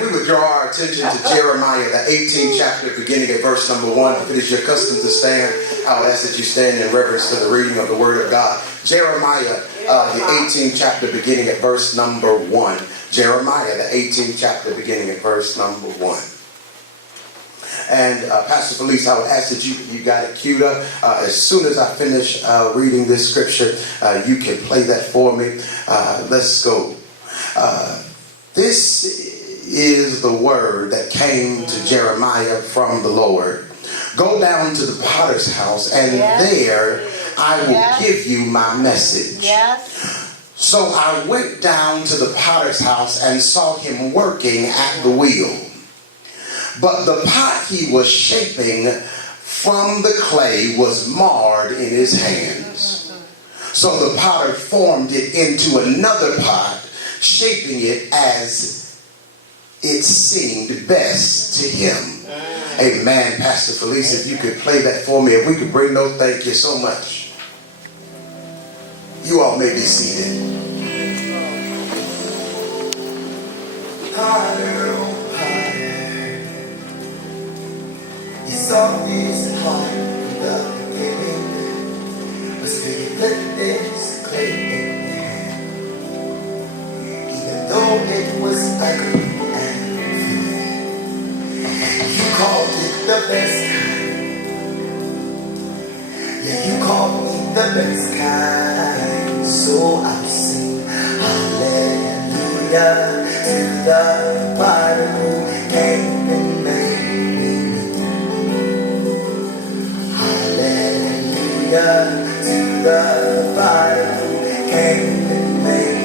We would draw our attention to Jeremiah, the 18th chapter, beginning at verse number 1. If it is your custom to stand, I would ask that you stand in reverence to the reading of the Word of God. Jeremiah, the 18th chapter, beginning at verse number 1. Jeremiah, the 18th chapter, beginning at verse number 1. And Pastor Felice, I would ask that you got it queued up. As soon as I finish reading this scripture, you can play that for me. Let's go. This is the word that came to Jeremiah from the Lord. Go down to the potter's house, and there I will give you my message. So I went down to the potter's house and saw him working at the wheel. But the pot he was shaping from the clay was marred in his hands. So the potter formed it into another pot, shaping it as it seemed best to him. Amen. Pastor Felice, if you could play that for me, if we could bring those, thank you so much. You all may be seated. Potter, oh potter, you saw this heart from the beginning, but still you put this clay in there, even though it was ugly. You called it the best kind. Yeah, you called me the best kind. So I'll sing hallelujah to the potter who came and made me. Hallelujah to the potter who came and made me.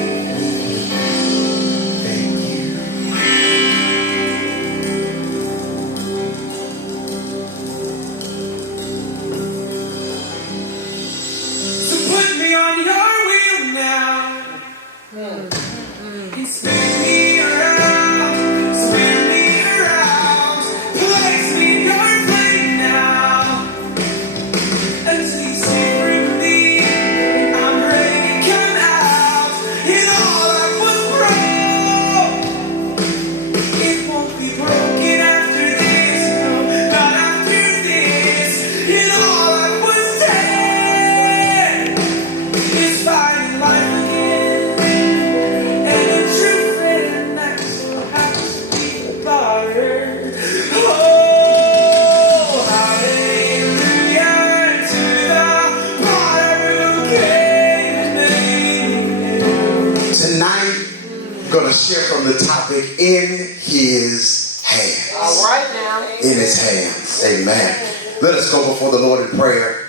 In his hands. All right now. In his hands. Amen. Let us go before the Lord in prayer.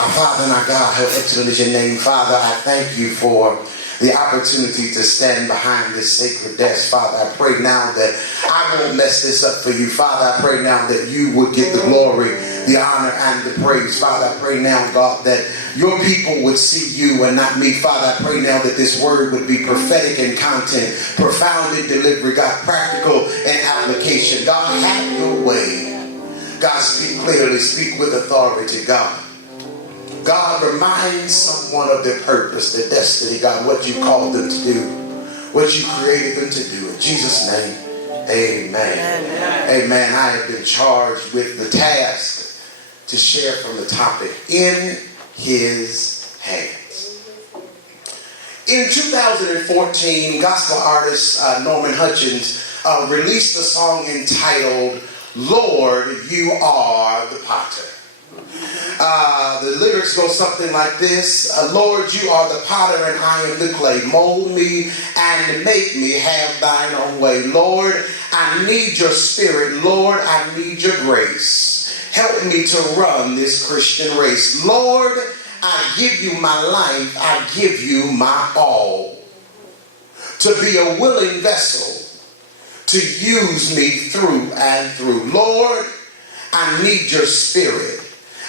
Our Father and our God, how excellent is your name. Father, I thank you for the opportunity to stand behind this sacred desk. Father, I pray now that I won't mess this up for you. Father, I pray now that you would get the glory, the honor, and the praise. Father, I pray now, God, that your people would see you and not me. Father, I pray now that this word would be prophetic in content, profound in delivery, God, practical in application. God, have your way. God, speak clearly, speak with authority, God. God, remind someone of their purpose, their destiny, God, what you called them to do, what you created them to do. In Jesus' name, amen. Amen. I have been charged with the task to share from the topic, in his hands. In 2014, gospel artist Norman Hutchins released a song entitled, Lord, You Are the Potter. The lyrics go something like this. Lord, you are the potter and I am the clay. Mold me and make me have thine own way. Lord, I need your spirit. Lord, I need your grace. Help me to run this Christian race. Lord, I give you my life. I give you my all. To be a willing vessel to use me through and through. Lord, I need your spirit.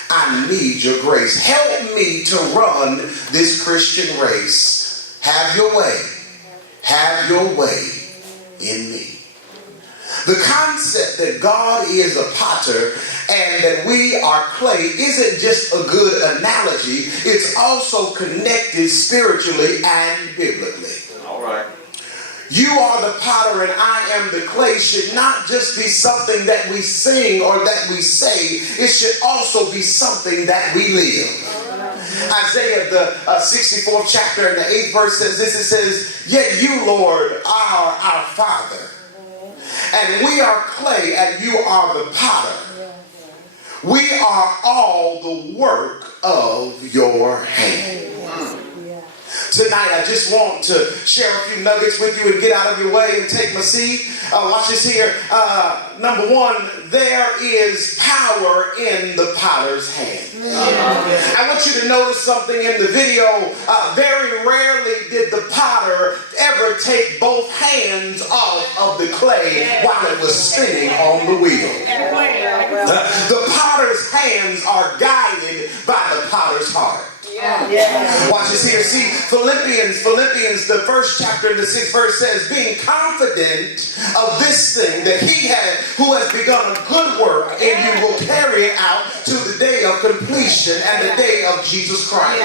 I need your grace. Help me to run this Christian race. Have your way. Have your way in me. The concept that God is a potter and that we are clay isn't just a good analogy. It's also connected spiritually and biblically. All right. you are the potter and I am the clay should not just be something that we sing or that we say. It should also be something that we live. Isaiah, the 64th chapter and the 8th verse says this. It says, yet you, Lord, are our Father, and we are clay, and you are the potter. We are all the work of your hand. Tonight, I just want to share a few nuggets with you and get out of your way and take my seat. Watch this here. Number one, there is power in the potter's hand. I want you to notice something in the video. Very rarely did the potter ever take both hands off of the clay while it was spinning on the wheel. The potter's hands are guided by the potter's heart. Watch this here. See, Philippians, the first chapter and the 6th verse says, being confident of this thing, that he who has begun a good work in you will carry it out to the day of completion and the day of Jesus Christ.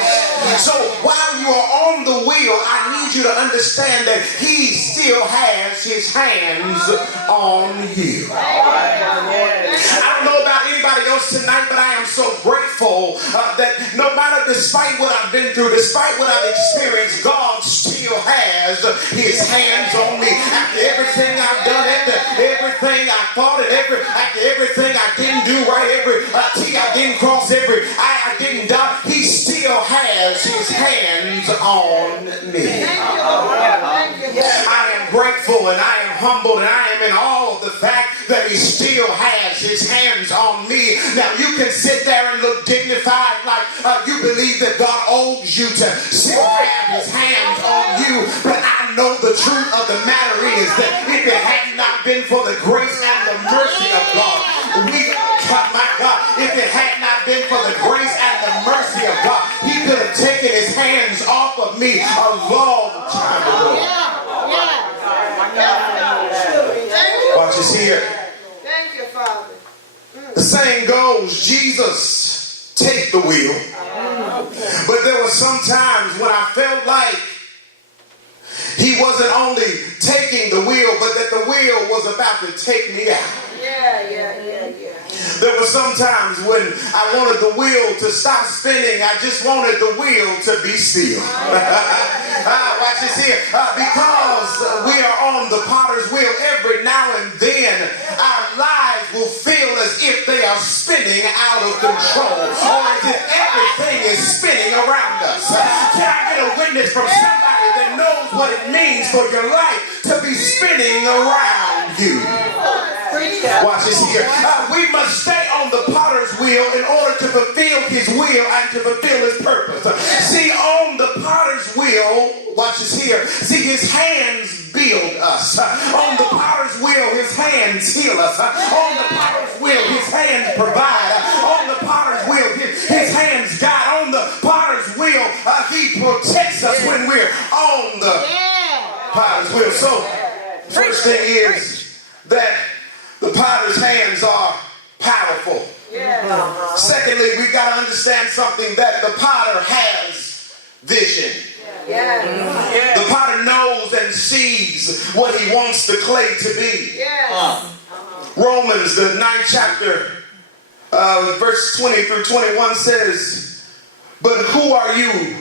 So while you are on the wheel, I need you to understand that he still has his hands on you. I don't know about anybody else tonight, but I am so grateful that no matter despite what I've been through, despite what I've experienced, God still has his hands on me. After everything I've done, after everything I thought, and after everything I didn't do right, every T I didn't cross, every I didn't dot, he still has his hands on me. I am grateful and I am humbled and I am in awe of the fact that he still has his hands on me. Now you can sit there and look dignified like you believe that God owes you to still have his hands on you, but I know the truth of the matter is that if it had not been for the grace and the mercy of God, if it had not been for the grace and the mercy of God, he could have taken his hands off of me a long time ago. Watch this here. Thank you, Father. The saying goes, Jesus, take the wheel. But there were some times when I felt like he wasn't only taking the wheel, but that the wheel was about to take me out. There were some times when I wanted the wheel to stop spinning. I just wanted the wheel to be still. Watch this here. Because we are on the potter's wheel, every now and then our lives will feel as if they are spinning out of control, or as if everything is spinning around us. Can I get a witness from somebody that knows what it means for your life to be spinning around you? Watch this here. We must stay on the potter's wheel in order to fulfill his will and to fulfill his purpose. See, on the potter's wheel, watch this here. See, his hands build us. On the potter's wheel, his hands heal us. On the potter's wheel, his hands provide. On the potter's wheel, his hands guide. On the potter's wheel, he protects us when we're on the potter's wheel. So, first thing is that the potter's hands are powerful. Secondly, we've got to understand something, that the potter has vision. The potter knows and sees what he wants the clay to be. Romans, the 9th chapter, verse 20 through 21 says, but who are you,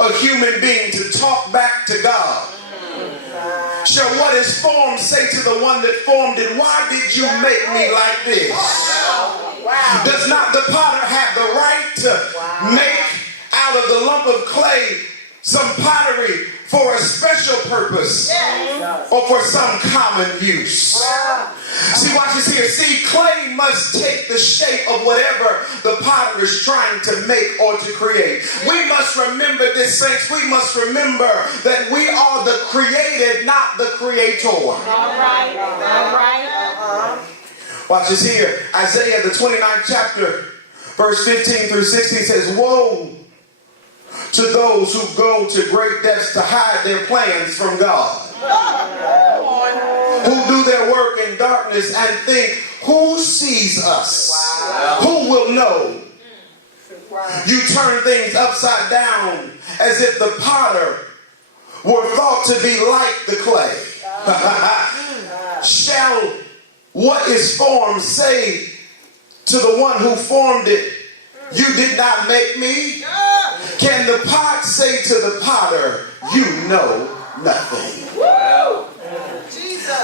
a human being, to talk back to God? Shall what is formed say to the one that formed it, why did you make me like this? Does not the potter have the right to make out of the lump of clay some pottery for a special purpose or for some common use? See, watch this here. See, clay must take the shape of whatever the potter is trying to make or to create. We must remember this, saints. We must remember that we are the created, not the creator. All right. Watch this here. Isaiah, the 29th chapter, verse 15 through 16 says, woe to those who go to great depths to hide their plans from God, who do their work in darkness and think, who sees us? Who will know? You turn things upside down as if the potter were thought to be like the clay. Shall what is formed say to the one who formed it, you did not make me? Can the pot say to the potter, you know nothing?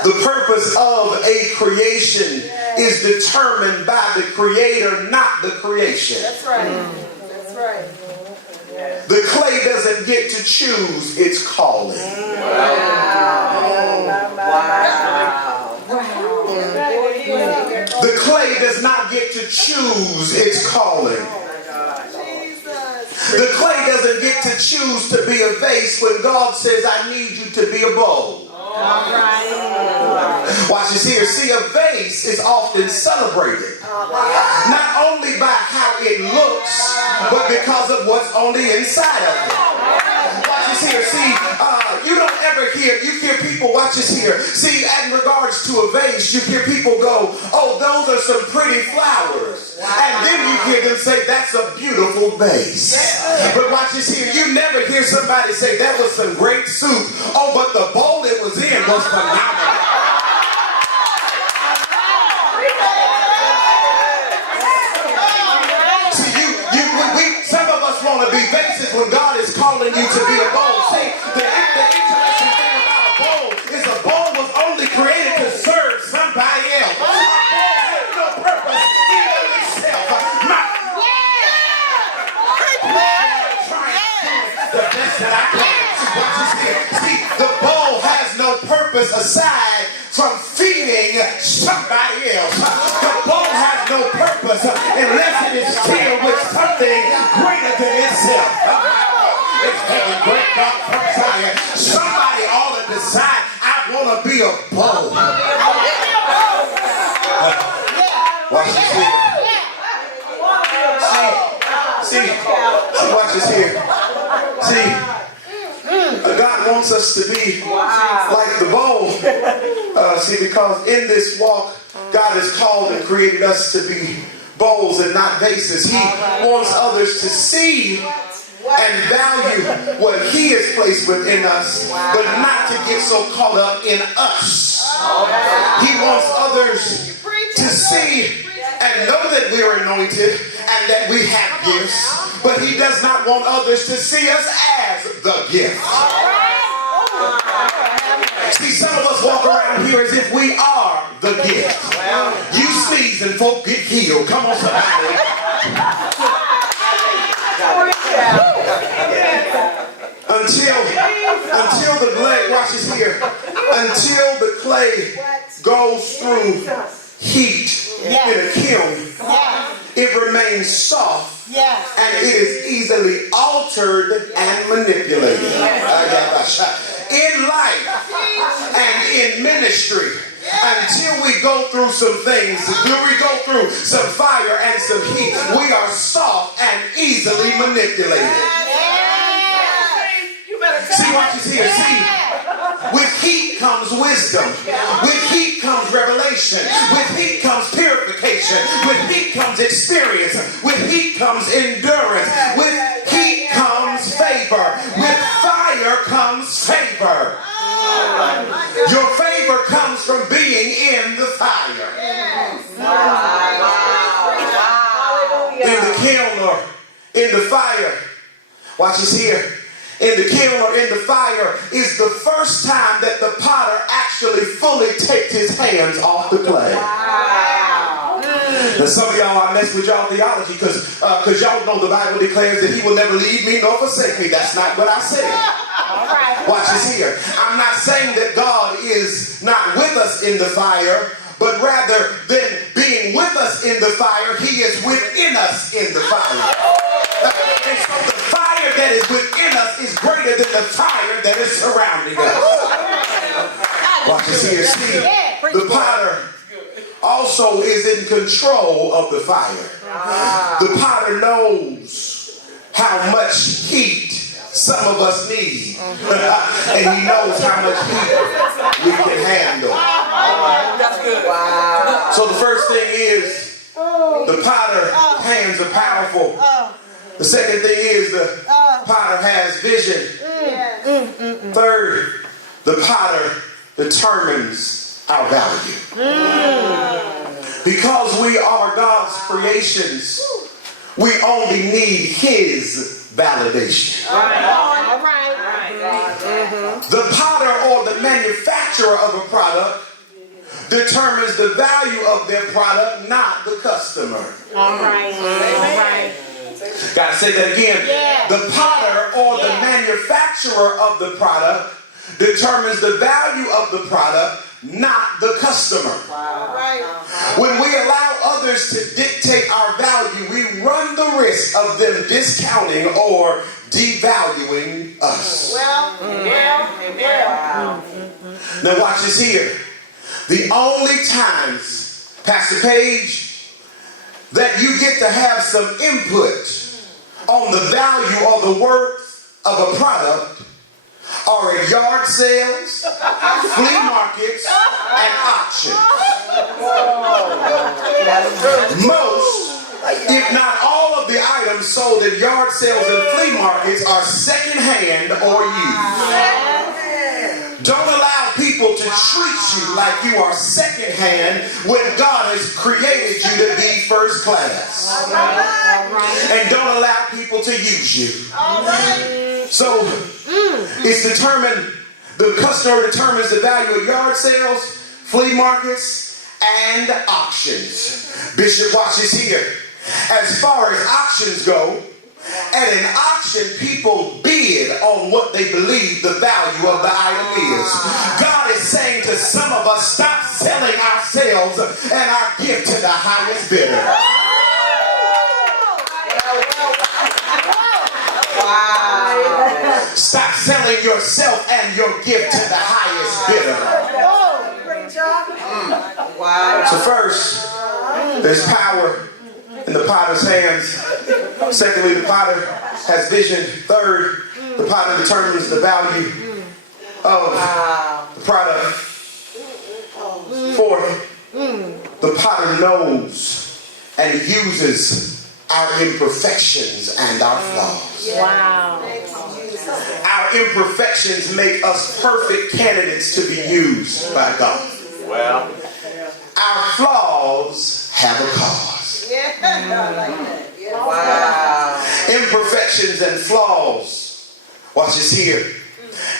The purpose of a creation is determined by the creator, not the creation. That's right. That's right. The clay doesn't get to choose its calling. The clay does not get to choose its calling. The clay doesn't get to choose to be a vase when God says, I need you to be a bowl. Watch this here. See, a vase is often celebrated. Not only by how it looks, but because of what's on the inside of it. Watch this here. See, you don't ever hear, you hear people, watch this here. See, in regards to a vase, you hear people go, oh, those are some pretty flowers. And then you hear them say, that's a beautiful vase. But watch this here. You never hear somebody say, that was some great soup. Oh, but the bowl it was in was phenomenal. Some of us want to be vases when God is calling you to be a bowl. See, the interesting thing about a bowl is a bowl was only created to serve somebody else. A bowl has no purpose in of itself. The best that I can. Watch this here. See, the bowl has no purpose aside from feeding somebody else. The bowl has no purpose unless it is filled with something greater than itself. It's heaven, great God from Zion. Somebody ought to decide, I want to be a bowl. Watch this here. See, watch this here. See, God wants us to be like the bowl. See, because in this walk, God has called and created us to be bowls and not vases. He wants others to see and value what He has placed within us, but not to get so caught up in us. He wants others to see and know that we're anointed and that we have gifts, but He does not want others to see us as the gift. See, some of us walk around here as if we are the gift. You sneeze and folk get healed. Come on, somebody. Until the clay, watch this here. Until the clay goes through heat in a kiln, it remains soft. And it is easily altered and manipulated. In life and in ministry, until we go through some things, until we go through some fire and some heat, we are soft and easily manipulated. See, watch this here. See, with heat comes wisdom. With heat comes revelation. With heat comes purification. With heat comes experience. With heat comes endurance. With heat comes favor. With fire comes favor. Your favor comes from being in the fire. In the kiln or in the fire. Watch this here. In the kiln or in the fire is the first time that the potter actually fully takes his hands off the clay. Now some of y'all, I mess with y'all theology because y'all know the Bible declares that He will never leave me nor forsake me. That's not what I said. Watch this here. I'm not saying that God is not with us in the fire, but rather than being with us in the fire, He is within us in the fire. And so the fire that is within us is greater than the fire that is surrounding us. Watch this here. See, the potter also is in control of the fire. The potter knows how much heat some of us need. And He knows how much heat we can handle. That's good. Wow. So the first thing is the potter hands are powerful. The second thing is the potter has vision. Third, the potter determines our value. Because we are God's creations, we only need His validation. All right. The potter or the manufacturer of a product determines the value of their product, not the customer. All right. Gotta say that again. Yeah. The potter or the manufacturer of the product determines the value of the product, not the customer. All right. When we allow others to dictate our value, we run the risk of them discounting or devaluing us. Well. Now watch this here. The only times, Pastor Page, that you get to have some input on the value or the worth of a product are at yard sales, flea markets, and auctions. Most, if not all of the items sold at yard sales and flea markets are secondhand or used. Don't allow people to treat you like you are secondhand when God has created you to be first class. And don't allow people to use you. So it's determined, the customer determines the value of yard sales, flea markets, and auctions. Bishop, watch this here. As far as auctions go, at an auction, people bid on what they believe the value of the item is. God is saying to some of us, stop selling ourselves and our gift to the highest bidder. Stop selling yourself and your gift to the highest bidder. So first, there's power in the potter's hands. Secondly, the potter has vision. Third, the potter determines the value of the product. Fourth, the potter knows and uses our imperfections and our flaws. Wow. Our imperfections make us perfect candidates to be used by God. Well, our flaws have a cause. wow. Imperfections and flaws. Watch this here.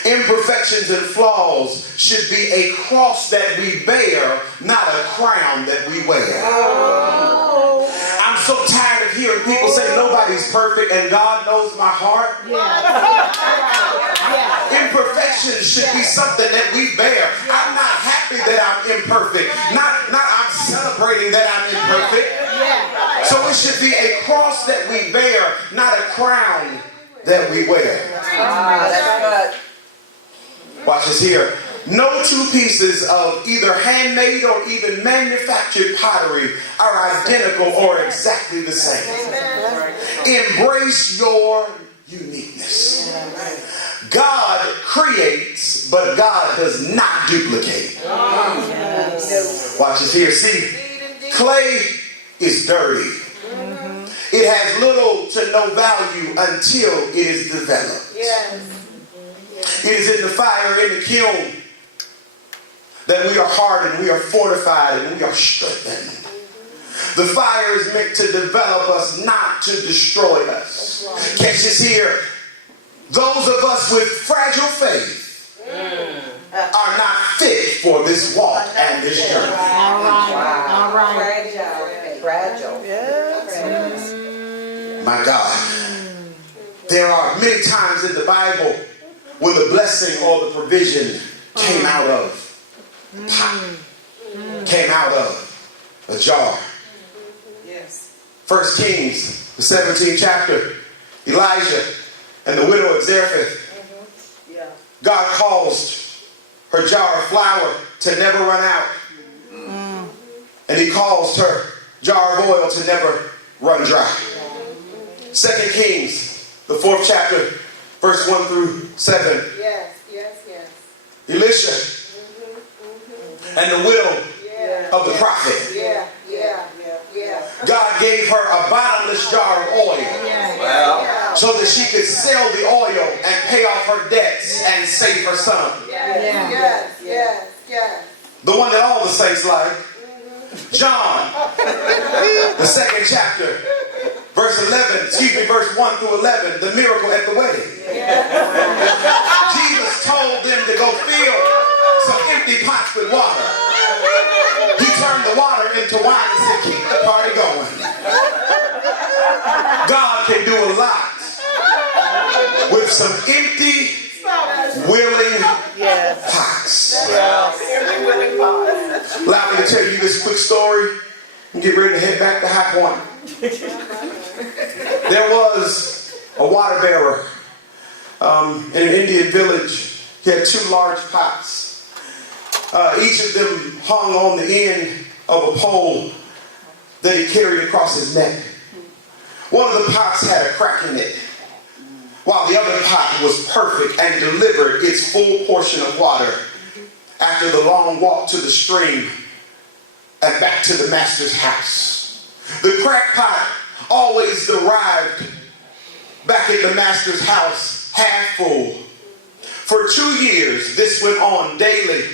Imperfections and flaws should be a cross that we bear, not a crown that we wear. I'm so tired of hearing people say nobody's perfect and God knows my heart. Imperfections should be something that we bear. I'm not happy that I'm imperfect. Not I'm celebrating that I'm imperfect. So it should be a cross that we bear, not a crown that we wear. That's good. Watch this here. No two pieces of either handmade or even manufactured pottery are identical or exactly the same. Embrace your uniqueness. God creates, but God does not duplicate. Watch this here. See, clay is dirty. It has little to no value until it is developed. It is in the fire, in the kiln, that we are hardened, we are fortified, and we are strengthened. The fire is meant to develop us, not to destroy us. Catch this here. Those of us with fragile faith are not fit for this walk and this journey. All right. Fragile. My God. There are many times in the Bible when the blessing or the provision came out of a pot, came out of a jar. 1 Kings, the 17th chapter, Elijah and the widow of Zarephath. God caused her jar of flour to never run out. And he caused her jar of oil to never run dry. 2 Kings, the 4th chapter, verse 1 through 7. Elisha and the widow of the prophet. God gave her a bottomless jar of oil so that she could sell the oil and pay off her debts and save her son. the one that all the saints like. John, the 2nd chapter, verse 1 through 11, the miracle at the wedding. Jesus told them to go fill some empty pots with water. He turned the water into wine and said, keep the party going. God can do a lot with some empty, willing pots. Allow me to tell you this quick story and get ready to head back to High Point. There was a water bearer in an Indian village. He had 2 large pots. Each of them hung on the end of a pole that he carried across his neck. One of the pots had a crack in it, while the other pot was perfect and delivered its full portion of water after the long walk to the stream and back to the master's house. The cracked pot always arrived back at the master's house half full. For 2 years, this went on daily,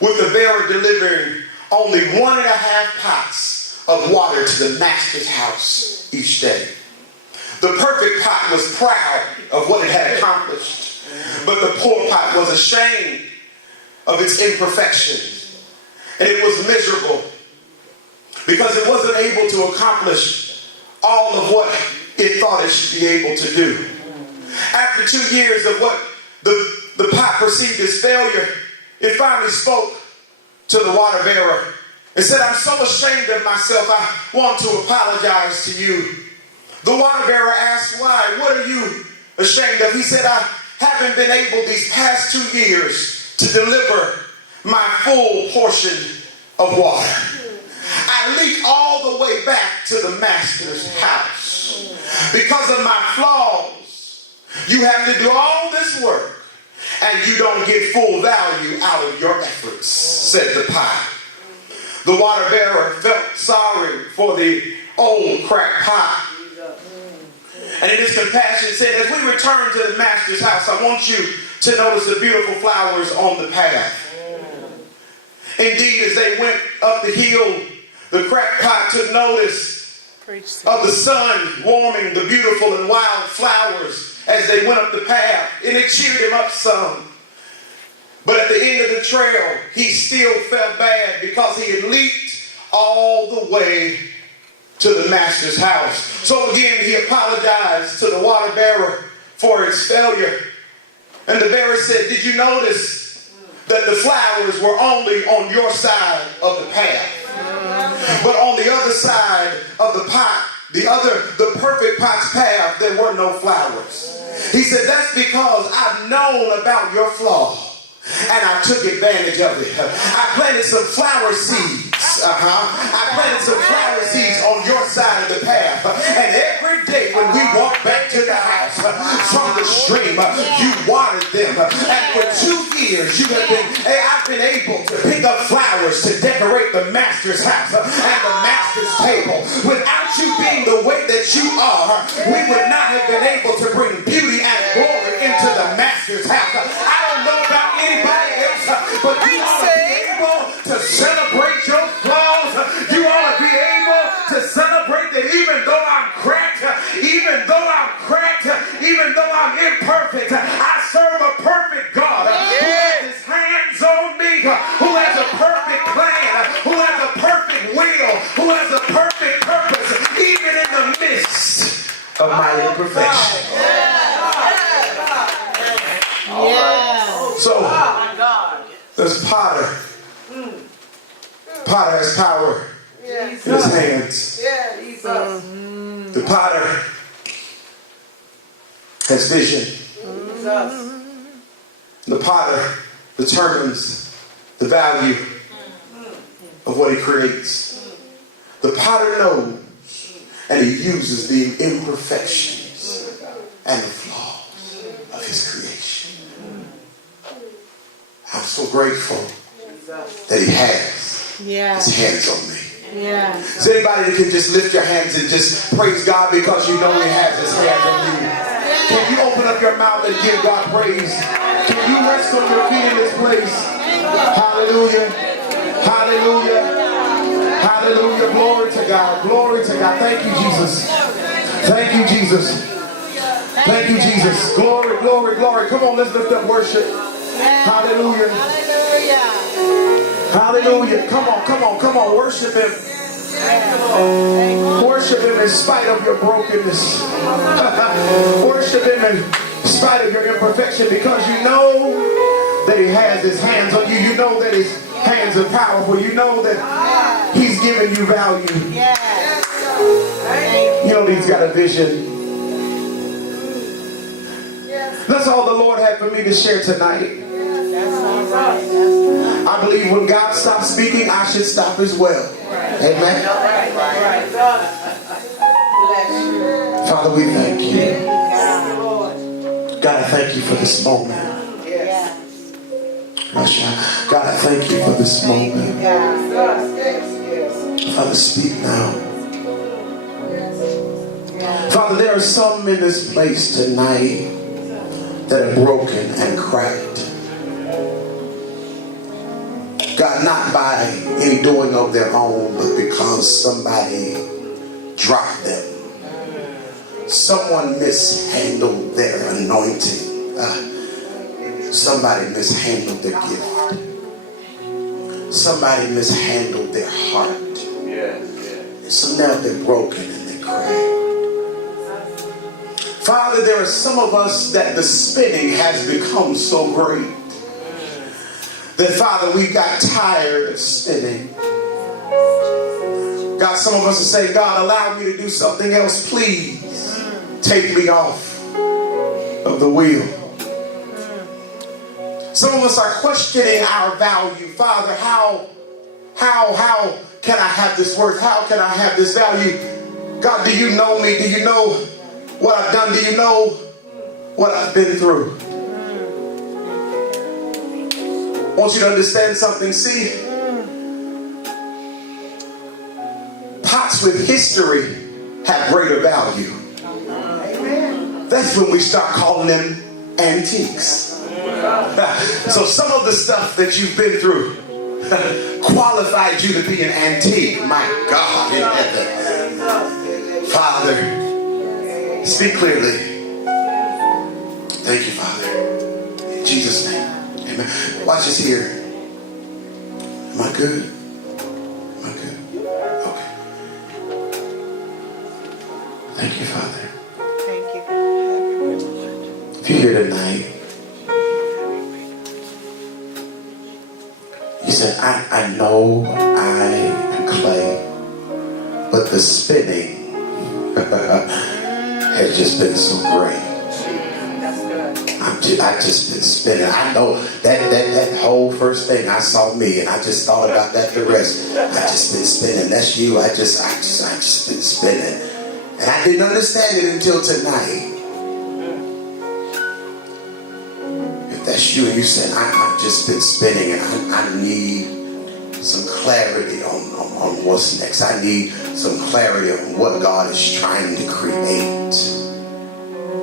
with the bearer delivering only 1.5 pots of water to the master's house each day. The perfect pot was proud of what it had accomplished, but the poor pot was ashamed of its imperfections, and it was miserable because it wasn't able to accomplish all of what it thought it should be able to do. After 2 years of what the pot perceived as failure, it finally spoke to the water bearer and said, I'm so ashamed of myself, I want to apologize to you. The water bearer asked, why? What are you ashamed of? He said, I haven't been able these past 2 years to deliver my full portion of water. I leaked all the way back to the master's house. Because of my flaws, you have to do all this work and you don't get full value out of your efforts, said the pot. The water bearer felt sorry for the old cracked pot. And in his compassion said, as we return to the master's house, I want you to notice the beautiful flowers on the path. Indeed, as they went up the hill, the cracked pot took notice of the sun warming the beautiful and wild flowers as they went up the path, and it cheered him up some. But at the end of the trail, he still felt bad because he had leaked all the way to the master's house. So again, he apologized to the water bearer for its failure. And the bearer said, did you notice that the flowers were only on your side of the path? But on the other side of the pot, the perfect pot's path, there were no flowers. He said, that's because I've known about your flaw. And I took advantage of it. I planted some flower seeds. I planted some flower seeds on your side of the path. And every day when we walk back to the house from the stream, you watered them. And for 2 years, I've been able to pick up flowers to decorate the master's house and the master's table. Without you being the way that you are, we would not have been able to bring beauty and glory into the master's house. I don't know about anybody else, but you ought to be able to celebrate your flaws. You ought to be able to celebrate that even though I'm cracked, even though I'm imperfect, I serve a perfect God who has his hands on me, who has a perfect plan, who has a perfect will, who has a perfect purpose, even in the midst of my imperfection. So, there's Potter. Potter has power in his hands. The Potter has vision. The Potter determines the value of what he creates. The Potter knows and he uses the imperfections and the flaws of his creation. I'm so grateful that he has his hands on me. Is there anybody that can just lift your hands and just praise God because you know he has his hands on you? Can you open up your mouth and give God praise? Can you rest on your feet in this place? Hallelujah. Hallelujah. Hallelujah. Glory to God. Glory to God. Thank you, Jesus. Thank you, Jesus. Thank you, Jesus. Glory, glory, glory. Come on, let's lift up worship. Hallelujah. Hallelujah. Come on, come on, come on. Worship him. Worship him in spite of your brokenness. Worship him in spite of your imperfection, because you know that he has his hands on you. You know that his hands are powerful. You know that he's giving you value. You know he's got a vision. That's all the Lord had for me to share tonight. I believe when God stops speaking, I should stop as well. Amen. Father, we thank you. God, I thank you for this moment. God, I thank you for this moment. Father, speak now. Father, there are some in this place tonight that are broken and cracked. God, not by any doing of their own, but because somebody dropped them. Someone mishandled their anointing. Somebody mishandled their gift. Somebody mishandled their heart. So now they're broken and they're cracked. Father, there are some of us that the spinning has become so great that, Father, we got tired of spinning. God, some of us are saying, God, allow me to do something else. Please take me off of the wheel. Some of us are questioning our value. Father, how can I have this worth? How can I have this value? God, do you know me? Do you know what I've done? Do you know what I've been through? I want you to understand something. See, pots with history have greater value. That's when we start calling them antiques. So some of the stuff that you've been through qualified you to be an antique. My God in heaven. Father, speak clearly. Thank you, Father. In Jesus' name. Amen. Watch this here. Am I good? Am I good? Okay. Thank you, Father. Thank you. If you're here tonight, you said, I know I am clay, but the spinning has just been so great. I just been spinning. I know that whole first thing I saw me, and I just thought about that the rest. I just been spinning. That's you. I just been spinning, and I didn't understand it until tonight. If that's you, and you said I've just been spinning, and I need some clarity on what's next. I need some clarity on what God is trying to create,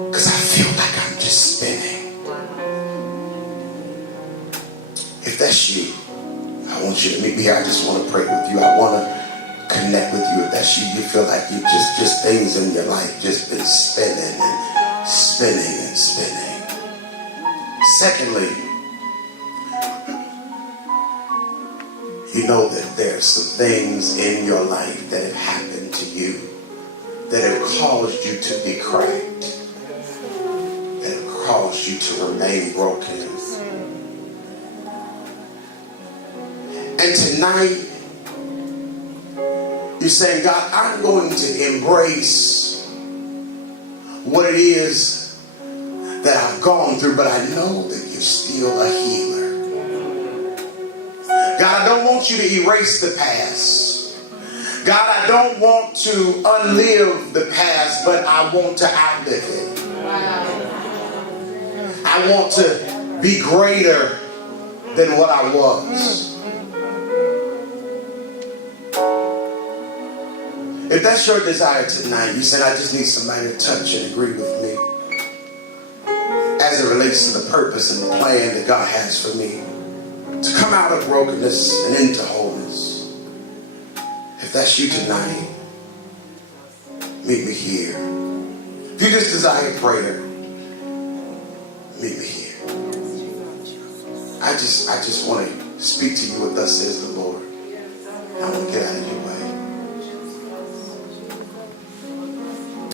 because I feel like I'm just spinning. If that's you, I want you to meet me here. I just want to pray with you. I want to connect with you. If that's you, you feel like you just things in your life just been spinning and spinning and spinning. Secondly, you know that there's some things in your life that have happened to you that have caused you to be cracked, that have caused you to remain broken. And tonight, you're saying, God, I'm going to embrace what it is that I've gone through, but I know that you're still a healer. God, I don't want you to erase the past. God, I don't want to unlive the past, but I want to outlive it. I want to be greater than what I was. If that's your desire tonight, you said, I just need somebody to touch and agree with me as it relates to the purpose and the plan that God has for me to come out of brokenness and into wholeness. If that's you tonight, meet me here. If you just desire prayer, meet me here. I just want to speak to you what thus says the Lord. I want to get out of your